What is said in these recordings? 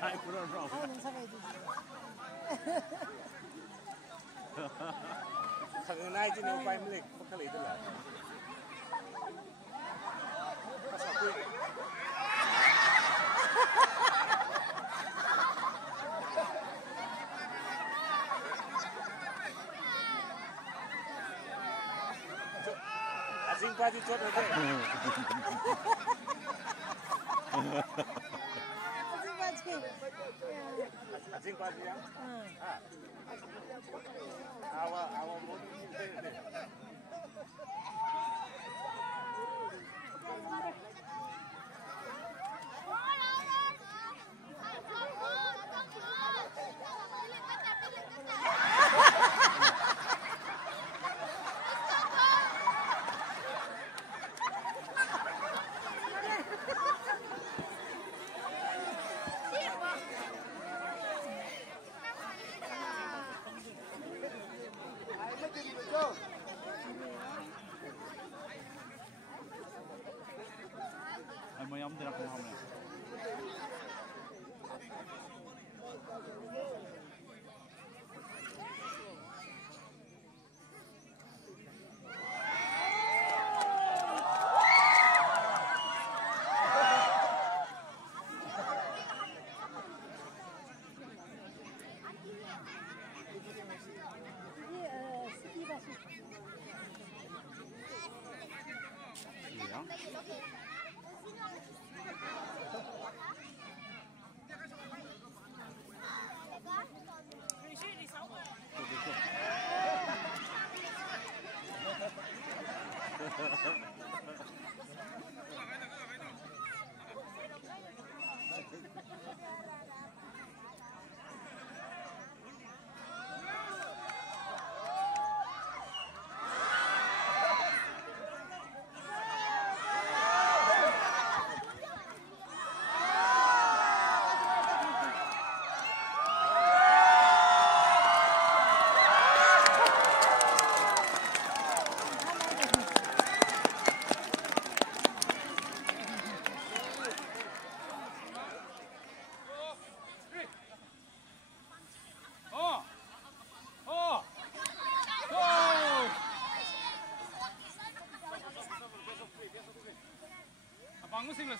还不让上。Thằng này chứ nếu quay mới không có lý tức là. Asing pagi chốt rồi đấy. Asing pagi ya? Awak mau ni. Anh mới ấm thì nó không hồng này.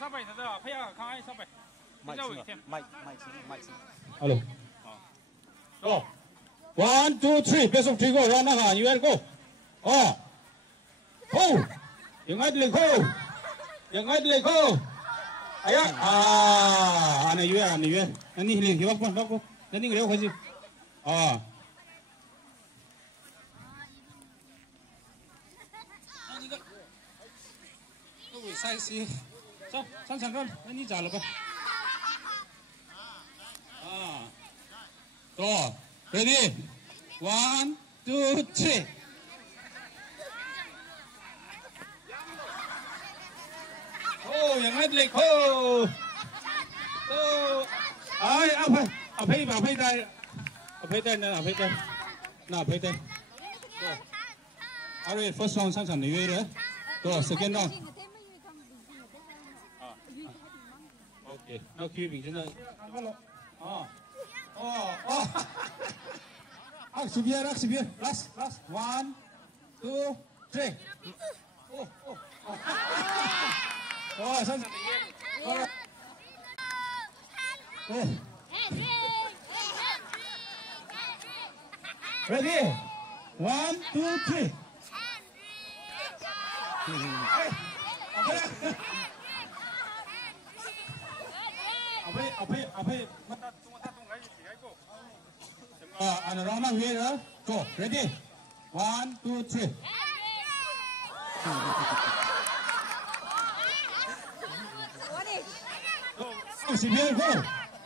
Sampai dah, payah kai sampai. Mic. Hello. Go. 1, 2, 3. Besok 3 go. Run lah. You go. Oh. Oh. Yang ada go. Ayah. Ane you. Nanti hilang. Bak. Nanti ngeliat kau sih. Saya sih. Sẵn sàng con, anh trả lời coi. Rồi, ready. 1, 2, 3. Yang hết lịch. Ai, áp đây. Nào, đây. Rồi. Ari, first round sẵn sàng để về đấy. Rồi, second round. Okay, no cubing,真的。Aksebier. Last. 1, 2, 3. Sẵn sàng. Ready? 1, 2, 3. And around now here, go. Ready? 1, 2, 3.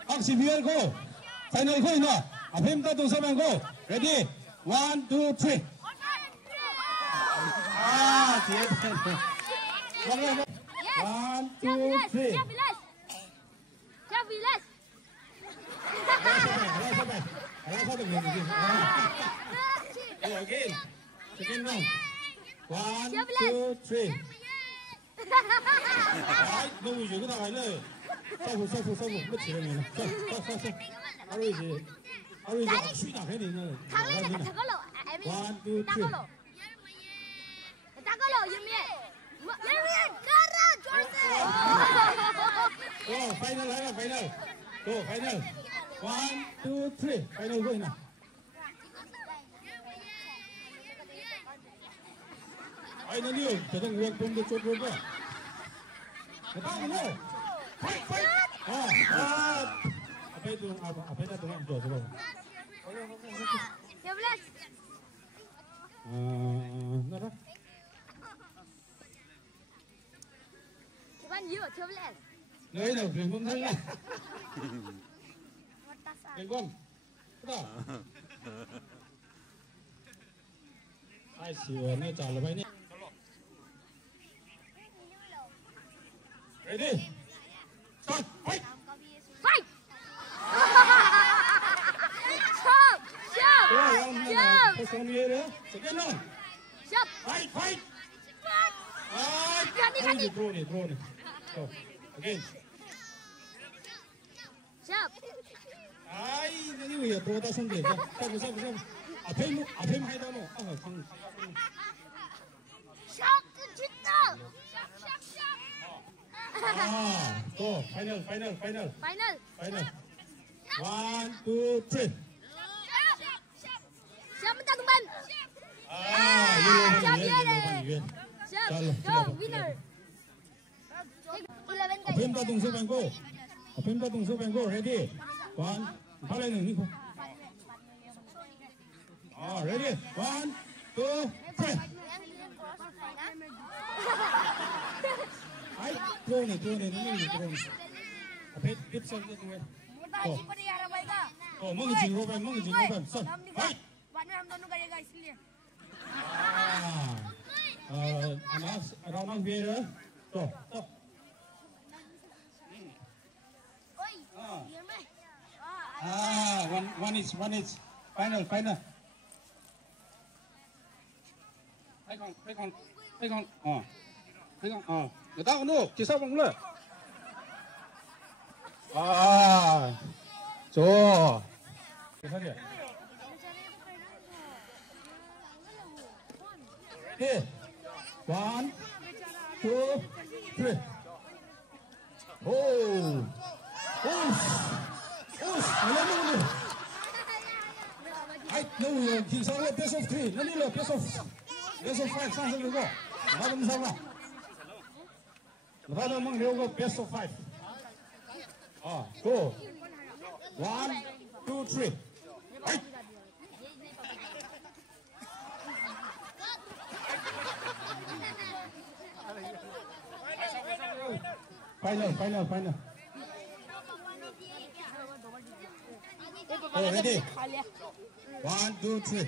Aksebier go. Final go ina. Apem ta tung saban go. Ready? 1, 2, 3. Tiệt. 1, 2, 3. Again. Second round. 1, 2, 3. Đúng rồi, cái thằng này 收，没起来没了，收，阿瑞姐，水打开你那，他那个这个喽，1 2 3，大个喽，迎面，哥了，就是哦，final 来了 ，final，1 2 3，final 过呢。哎，那六，这种我攻的做不过。打不过，快！阿贝东，阿贝在东岸做是吧？要不然，那啥？这把你又跳不来了。来了，人工太了。人工，是吧？太喜欢那咋了呗你 ？Ready? Start! Fight! Fight! Jump! Fight! Ganti. Throw it. Go. Again. Jump! Ay, ini ya, throw that something. Sabu. 앞에 많이 담어. Shock 진짜! Go. Final. 1, 2, 3. Siapa teman? Go, winner! 앞에 동서 뱅고. Ready? 1, 발에는 니코. Ready? 1, 2, 3. Ay, drone. 앞에 립선 거. Mengejing roban. Stop. Fight. Anas, around here. Stop. One is. Final. ให้ก่อนเดี๋ยวตั้งนู่นจีซ่าบังเลยโจเดี๋ยวเนี่ยเฮ้ 1 2 3 โอ้อะไรนู่นไอ้นู่นจีซ่าเลย best of 3นั่นนี่เลย best of 5上这个过拿怎么上吧拿到梦留个 best of 5go 1 2 3哎final ready 1 2 3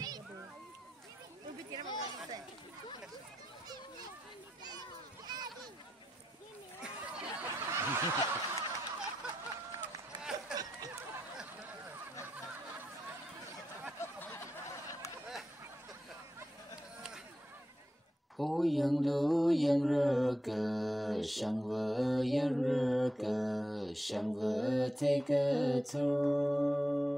哦，杨路杨热个，香味杨热个，香味这个头。